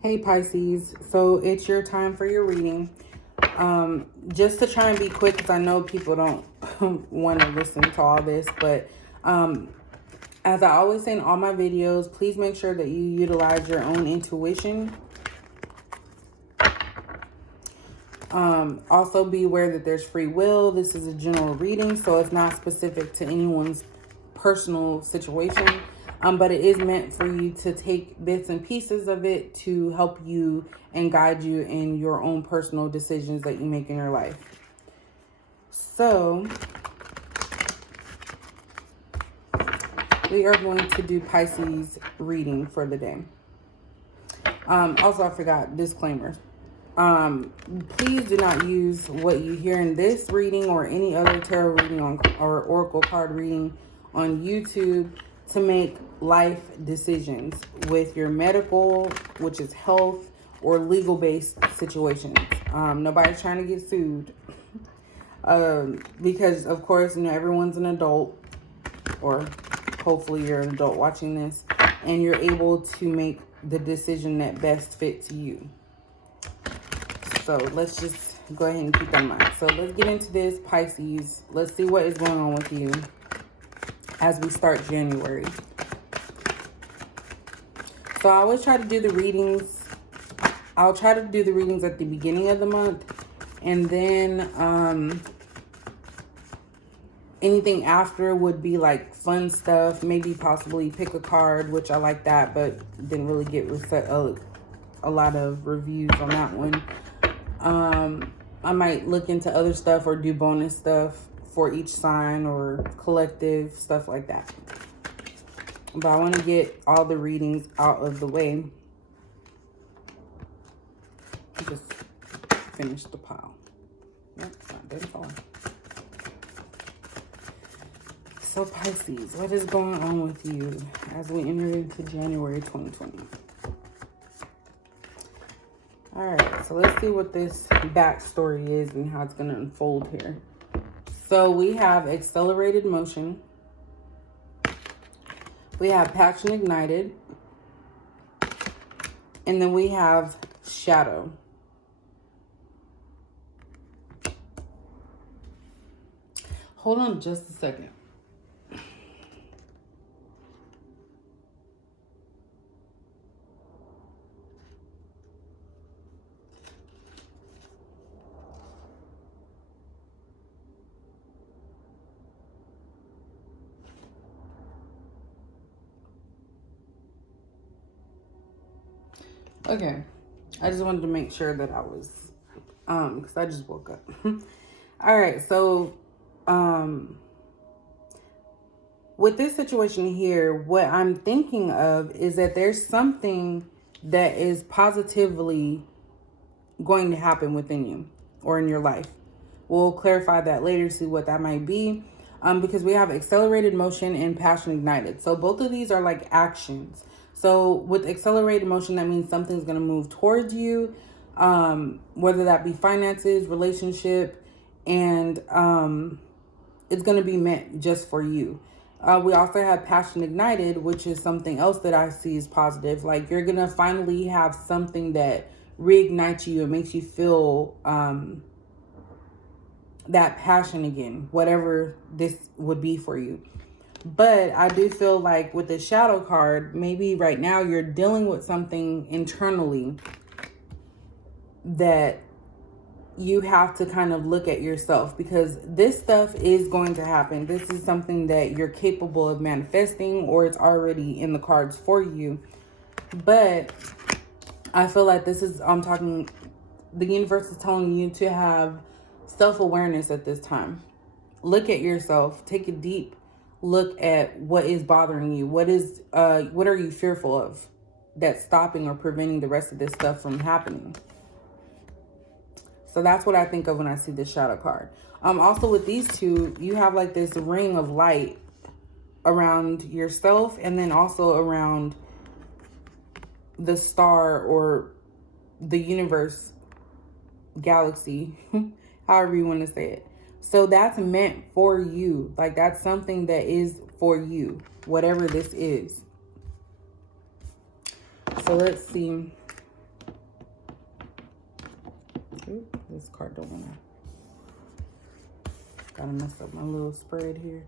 Hey Pisces, so it's your time for your reading. Just to try and be quick, because I know people don't want to listen to all this, but as I always say in all my videos, please make sure that you utilize your own intuition. Also be aware that there's free will. This is a general reading, so it's not specific to anyone's personal situation. But it is meant for you to take bits and pieces of it to help you and guide you in your own personal decisions that you make in your life. So we are going to do Pisces reading for the day. Also, I forgot, disclaimer. Please do not use what you hear in this reading or any other tarot reading or oracle card reading on YouTube to make life decisions with your medical, which is health, or legal-based situations. Nobody's trying to get sued. Because, of course, you know, everyone's an adult, or hopefully you're an adult watching this, and you're able to make the decision that best fits you. So let's just go ahead and keep that in mind. So let's get into this, Pisces. Let's see what is going on with you as we start January. So I always try to do the readings. I'll try to do the readings at the beginning of the month. And then anything after would be like fun stuff. Maybe possibly pick a card, which I like that, but didn't really get a lot of reviews on that one. I might look into other stuff or do bonus stuff for each sign or collective, stuff like that. But I want to get all the readings out of the way. Just finish the pile. Yep, not done falling. So Pisces, what is going on with you as we enter into January 2020? All right, so let's see what this backstory is and how it's going to unfold here. So we have accelerated motion. We have passion ignited. And then we have shadow. Hold on just a second. Okay, I just wanted to make sure that I was, because I just woke up. All right, so, with this situation here, what I'm thinking of is that there's something that is positively going to happen within you or in your life. We'll clarify that later, see what that might be, because we have accelerated motion and passion ignited. So both of these are like actions. So with accelerated motion, that means something's going to move towards you, whether that be finances, relationship, and it's going to be meant just for you. We also have passion ignited, which is something else that I see as positive. Like you're going to finally have something that reignites you and makes you feel that passion again, whatever this would be for you. But I do feel like with the shadow card, maybe right now you're dealing with something internally that you have to kind of look at yourself, because this stuff is going to happen. This is something that you're capable of manifesting, or it's already in the cards for you. But I feel like this is, the universe is telling you to have self-awareness at this time. Look at yourself, take a deep look at what is bothering you. What are you fearful of that's stopping or preventing the rest of this stuff from happening? So that's what I think of when I see this shadow card. Also with these two, you have like this ring of light around yourself, and then also around the star or the universe, galaxy, however you want to say it. So that's meant for you. Like that's something that is for you, whatever this is. So let's see this card don't want to. Gotta mess up my little spread here.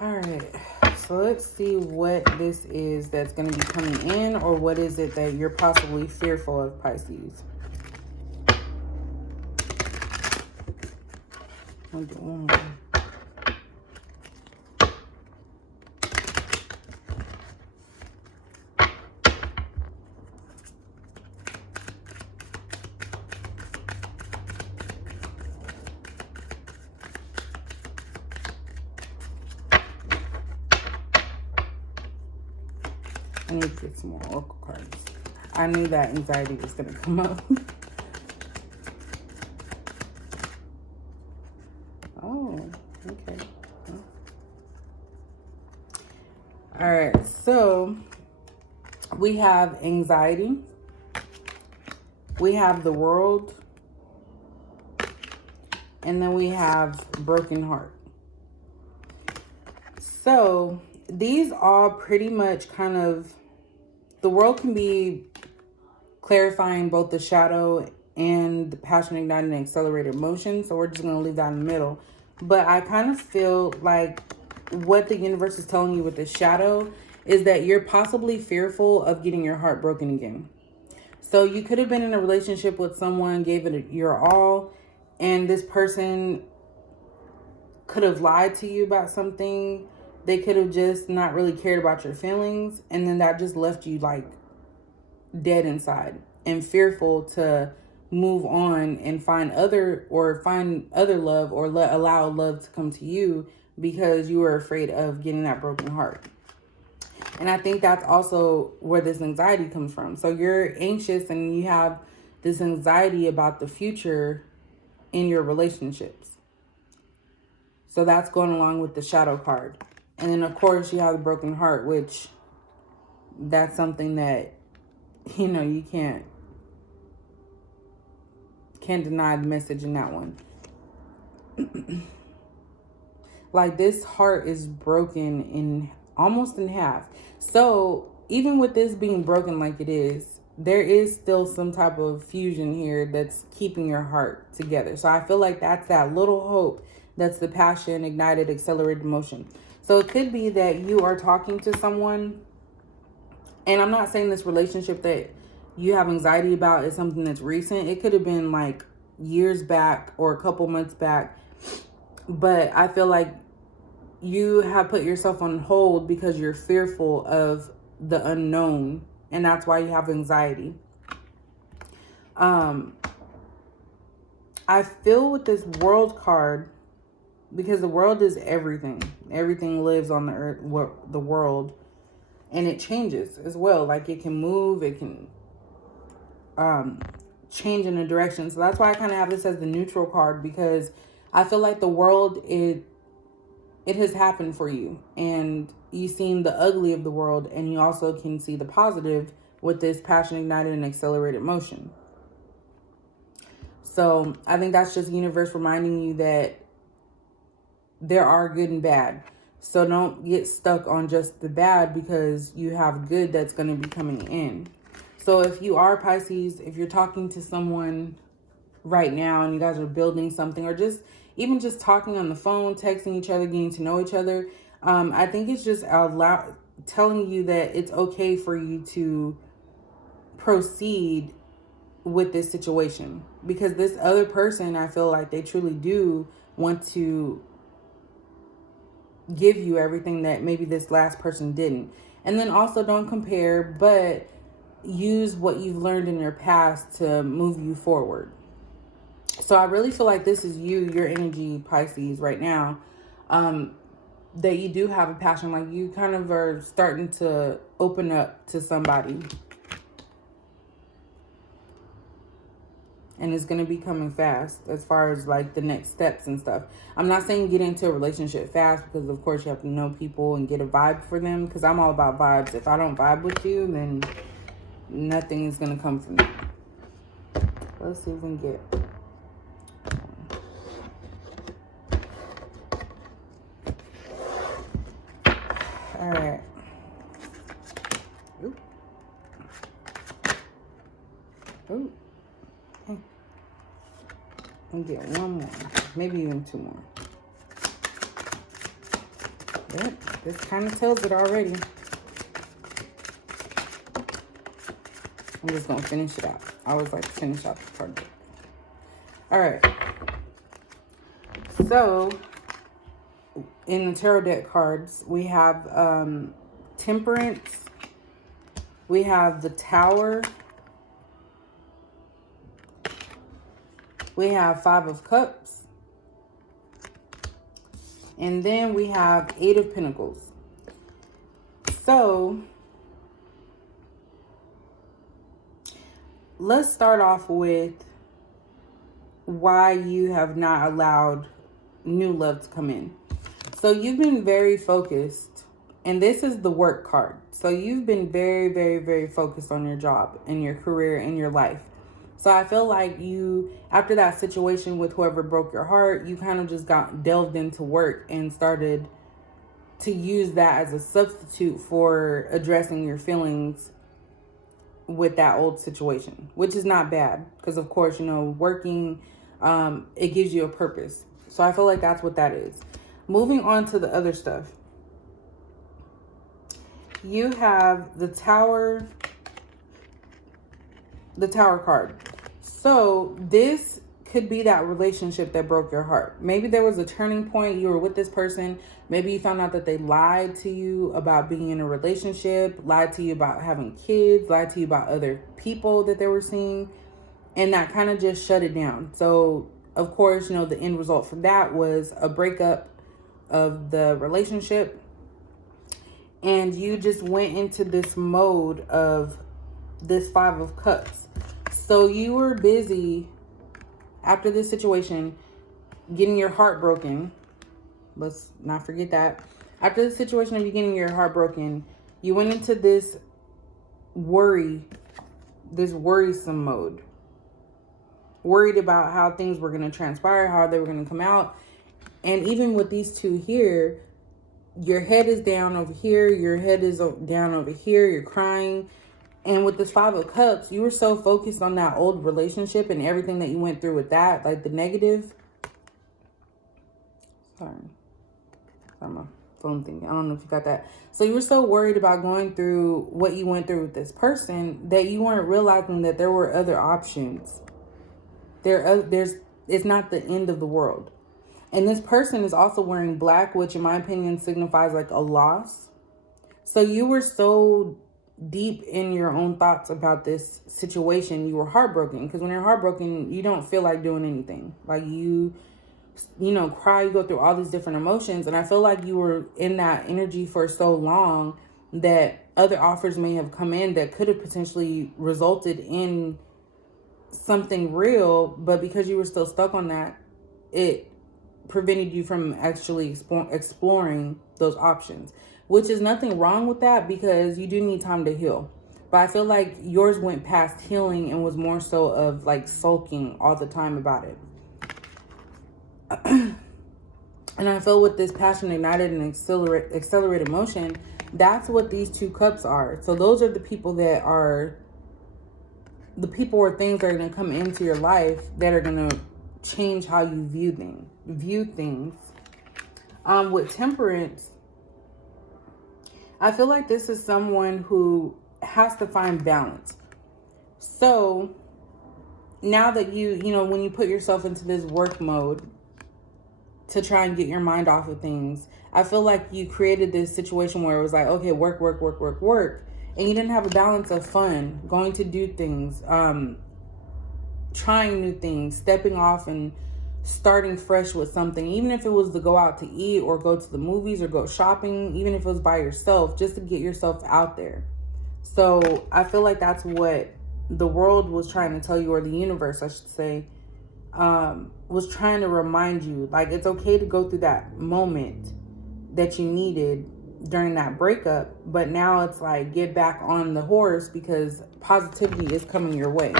All right, so let's see what this is that's going to be coming in, or what is it that you're possibly fearful of, Pisces. I'll do one more. I need to get some more oracle cards. I knew that anxiety was going to come up. Oh, okay. All right, so we have anxiety. We have the world. And then we have broken heart. So these all pretty much kind of, the world can be clarifying both the shadow and the passion, ignited, and accelerated motion. So we're just going to leave that in the middle. But I kind of feel like what the universe is telling you with the shadow is that you're possibly fearful of getting your heart broken again. So you could have been in a relationship with someone, gave it your all, and this person could have lied to you about something. They could have just not really cared about your feelings. And then that just left you like dead inside and fearful to move on and find other love, or allow love to come to you because you were afraid of getting that broken heart. And I think that's also where this anxiety comes from. So you're anxious and you have this anxiety about the future in your relationships. So that's going along with the shadow card. And then, of course, you have the broken heart, which that's something that, you can't deny the message in that one. Like, this heart is broken almost in half. So even with this being broken like it is, there is still some type of fusion here that's keeping your heart together. So I feel like that's that little hope. That's the passion, ignited, accelerated motion. So it could be that you are talking to someone, and I'm not saying this relationship that you have anxiety about is something that's recent. It could have been like years back or a couple months back. But I feel like you have put yourself on hold because you're fearful of the unknown, and that's why you have anxiety. I feel with this world card, because the world is everything. Everything lives on the earth, the world, and it changes as well. Like, it can move, it can change in a direction. So that's why I kind of have this as the neutral card, because I feel like the world, it has happened for you, and you've seen the ugly of the world, and you also can see the positive with this passion, ignited, and accelerated motion. So I think that's just the universe reminding you that there are good and bad. So don't get stuck on just the bad, because you have good that's going to be coming in. So if you are Pisces, if you're talking to someone right now and you guys are building something, or just even just talking on the phone, texting each other, getting to know each other, I think it's just telling you that it's okay for you to proceed with this situation, because this other person, I feel like they truly do want to give you everything that maybe this last person didn't. And then also, don't compare, but use what you've learned in your past to move you forward. So I really feel like this is your energy, Pisces, right now, that you do have a passion. Like, you kind of are starting to open up to somebody. And it's going to be coming fast as far as like the next steps and stuff. I'm not saying get into a relationship fast, because of course you have to know people and get a vibe for them, because I'm all about vibes. If I don't vibe with you, then nothing is going to come from that. Let's see if we can get... All right. Ooh. Ooh. Okay. And get one more. Maybe even two more. Yep, this kind of tells it already. I'm just going to finish it out. I always like to finish out the card. All right. So, in the tarot deck cards, we have Temperance. We have the Tower. We have Five of Cups. And then we have Eight of Pentacles. So, let's start off with why you have not allowed new love to come in. So you've been very focused, and this is the work card. So you've been very, very, very focused on your job and your career and your life. So I feel like you, after that situation with whoever broke your heart, you kind of just got delved into work and started to use that as a substitute for addressing your feelings with that old situation, which is not bad. Because of course, you know, working, it gives you a purpose. So I feel like that's what that is. Moving on to the other stuff. You have the Tower card. So this could be that relationship that broke your heart. Maybe there was a turning point. You were with this person. Maybe you found out that they lied to you about being in a relationship, lied to you about having kids, lied to you about other people that they were seeing. And that kind of just shut it down. So, of course, you know, the end result from that was a breakup of the relationship. And you just went into this mode of this Five of Cups. So you were busy after this situation getting your heart broken. Let's not forget that. After the situation of you getting your heart broken, you went into this worrisome mode. Worried about how things were going to transpire, how they were going to come out. And even with these two here, your head is down over here, your head is down over here, you're crying. And with this Five of Cups, you were so focused on that old relationship and everything that you went through with that, like the negative. Sorry, my phone thing. I don't know if you got that. So you were so worried about going through what you went through with this person that you weren't realizing that there were other options. It's not the end of the world. And this person is also wearing black, which in my opinion signifies like a loss. So you were so deep in your own thoughts about this situation, you were heartbroken. Because when you're heartbroken, you don't feel like doing anything. Like you know, cry, you go through all these different emotions. And I feel like you were in that energy for so long that other offers may have come in that could have potentially resulted in something real. But because you were still stuck on that, it prevented you from actually exploring those options. Which is nothing wrong with that, because you do need time to heal. But I feel like yours went past healing and was more so of like sulking all the time about it. And I feel with this passion ignited and accelerate emotion, that's what these two cups are. So those are the people or things that are going to come into your life that are going to change how you view things. With Temperance, I feel like this is someone who has to find balance. So now that you know, when you put yourself into this work mode to try and get your mind off of things, I feel like you created this situation where it was like, okay, work. And you didn't have a balance of fun, going to do things, trying new things, stepping off and starting fresh with something, even if it was to go out to eat or go to the movies or go shopping, even if it was by yourself, just to get yourself out there. So I feel like that's what the world was trying to tell you, or the universe, I should say, was trying to remind you, like, it's okay to go through that moment that you needed during that breakup, but now it's like, get back on the horse, because positivity is coming your way.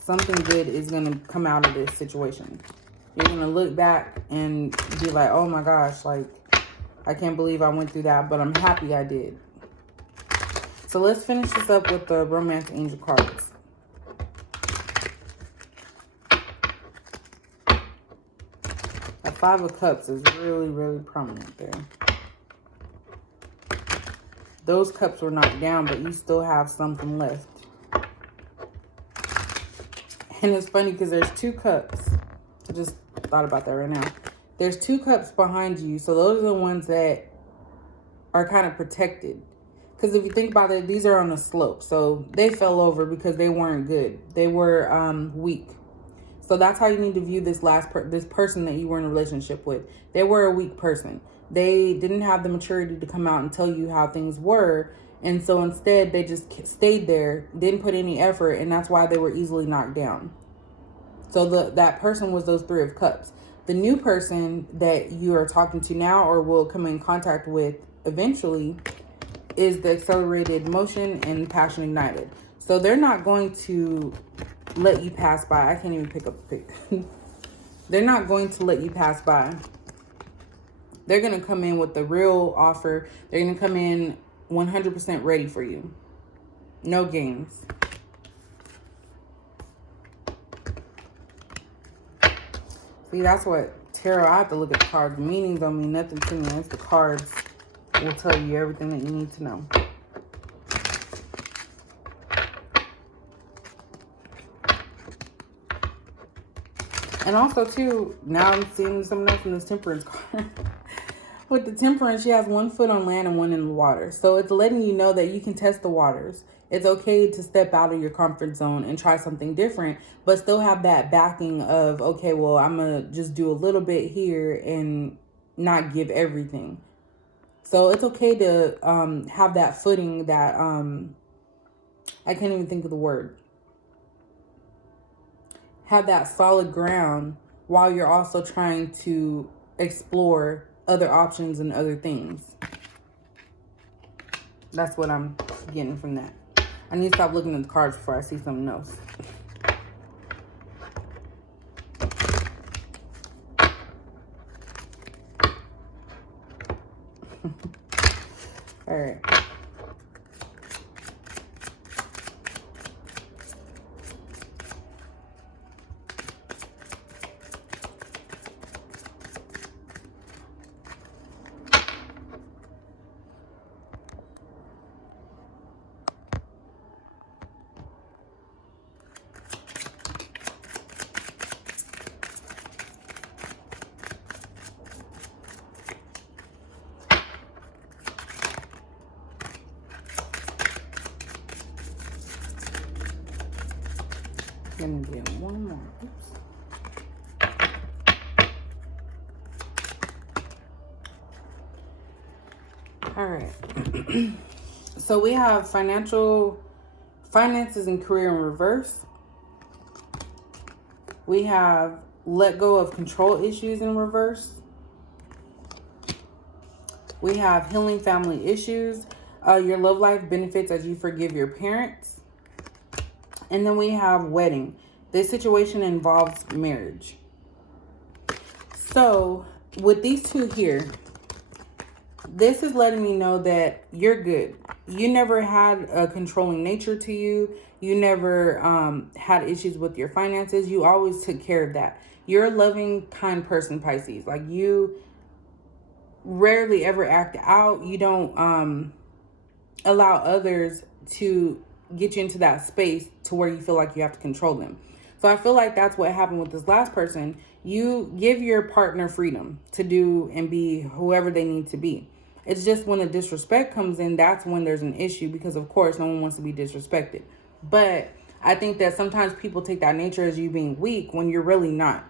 Something good is going to come out of this situation. You're going to look back and be like, oh my gosh, like, I can't believe I went through that, but I'm happy I did. So let's finish this up with the Romance Angel cards. Five of Cups is really, really prominent there. Those cups were knocked down, but you still have something left. And it's funny because there's two cups. I just thought about that right now. There's two cups behind you. So those are the ones that are kind of protected. Because if you think about it, these are on a slope. So they fell over because they weren't good. They were weak. So that's how you need to view this this person that you were in a relationship with. They were a weak person. They didn't have the maturity to come out and tell you how things were. And so instead, they just stayed there, didn't put any effort, and that's why they were easily knocked down. So that person was those Three of Cups. The new person that you are talking to now or will come in contact with eventually is the accelerated motion and passion ignited. So they're not going to let you pass by. I can't even pick up the pick. They're not going to let you pass by. They're going to come in with the real offer. They're going to come in 100% ready for you. No games. See, that's what tarot, I have to look at the cards. The meanings don't mean nothing to me. It's the cards will tell you everything that you need to know. And also, too, now I'm seeing something else in this Temperance card. With the Temperance, she has one foot on land and one in the water. So it's letting you know that you can test the waters. It's okay to step out of your comfort zone and try something different, but still have that backing of, okay, well, I'm going to just do a little bit here and not give everything. So it's okay to have that footing that, I can't even think of the word. Have that solid ground while you're also trying to explore other options and other things. That's what I'm getting from that. I need to stop looking at the cards before I see something else. All right. Gonna get one more. Oops. All right. So we have finances and career in reverse. We have let go of control issues in reverse. We have healing family issues. Your love life benefits as you forgive your parents. And then we have wedding. This situation involves marriage. So with these two here, this is letting me know that you're good. You never had a controlling nature to you. You never had issues with your finances. You always took care of that. You're a loving, kind person, Pisces. Like, you rarely ever act out. You don't allow others to get you into that space to where you feel like you have to control them. So I feel like that's what happened with this last person. You give your partner freedom to do and be whoever they need to be. It's just when the disrespect comes in, that's when there's an issue, because of course no one wants to be disrespected. But I think that sometimes people take that nature as you being weak when you're really not.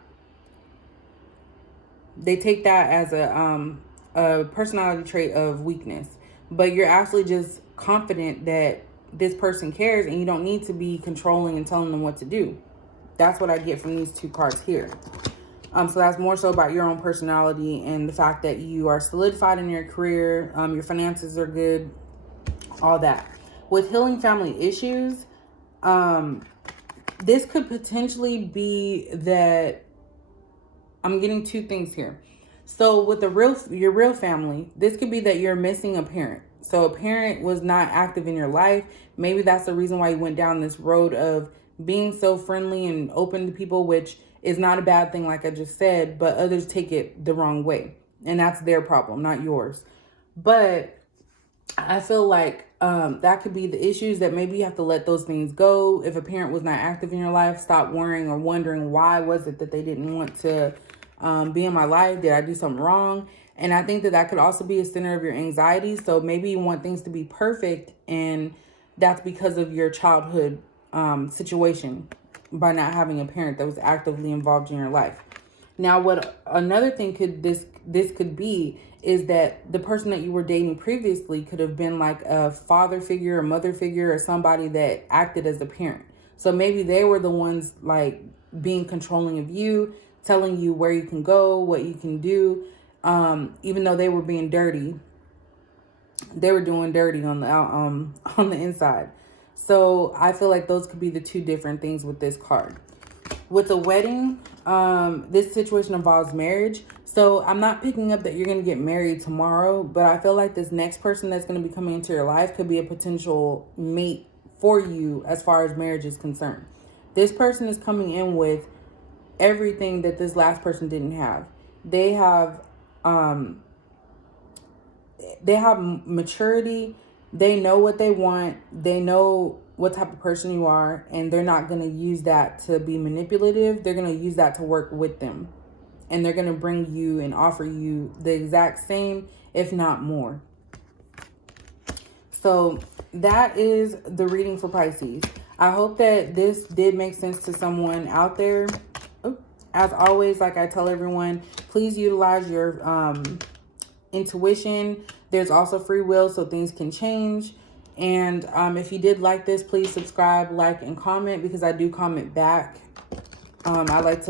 They take that as a personality trait of weakness, but you're actually just confident that this person cares and you don't need to be controlling and telling them what to do. That's what I get from these two cards here. So that's more so about your own personality and the fact that you are solidified in your career, your finances are good, all that. With healing family issues, this could potentially be that I'm getting two things here. So with your real family, this could be that you're missing a parent. So a parent was not active in your life. Maybe that's the reason why you went down this road of being so friendly and open to people, which is not a bad thing, like I just said, but others take it the wrong way. And that's their problem, not yours. But I feel like that could be the issues, that maybe you have to let those things go. If a parent was not active in your life, stop worrying or wondering why was it that they didn't want to be in my life. Did I do something wrong? And I think that that could also be a center of your anxiety. So maybe you want things to be perfect, and that's because of your childhood situation by not having a parent that was actively involved in your life. Now, what another thing this could be is that the person that you were dating previously could have been like a father figure, a mother figure, or somebody that acted as a parent. So maybe they were the ones like being controlling of you, telling you where you can go, what you can do. Even though they were being dirty, they were doing dirty on the inside. So I feel like those could be the two different things with this card. With the wedding, this situation involves marriage. So I'm not picking up that you're going to get married tomorrow, but I feel like this next person that's going to be coming into your life could be a potential mate for you as far as marriage is concerned. This person is coming in with everything that this last person didn't have. They have maturity. They know what they want. They know what type of person you are, and they're not going to use that to be manipulative. They're going to use that to work with them, and they're going to bring you and offer you the exact same, if not more. So that is the reading for Pisces. I hope that this did make sense to someone out there. As always, like I tell everyone, please utilize your intuition. There's also free will, so things can change. And if you did like this, please subscribe, like, and comment, because I do comment back. I like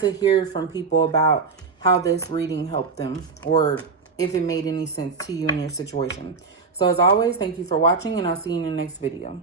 to hear from people about how this reading helped them, or if it made any sense to you in your situation. So as always, thank you for watching, and I'll see you in the next video.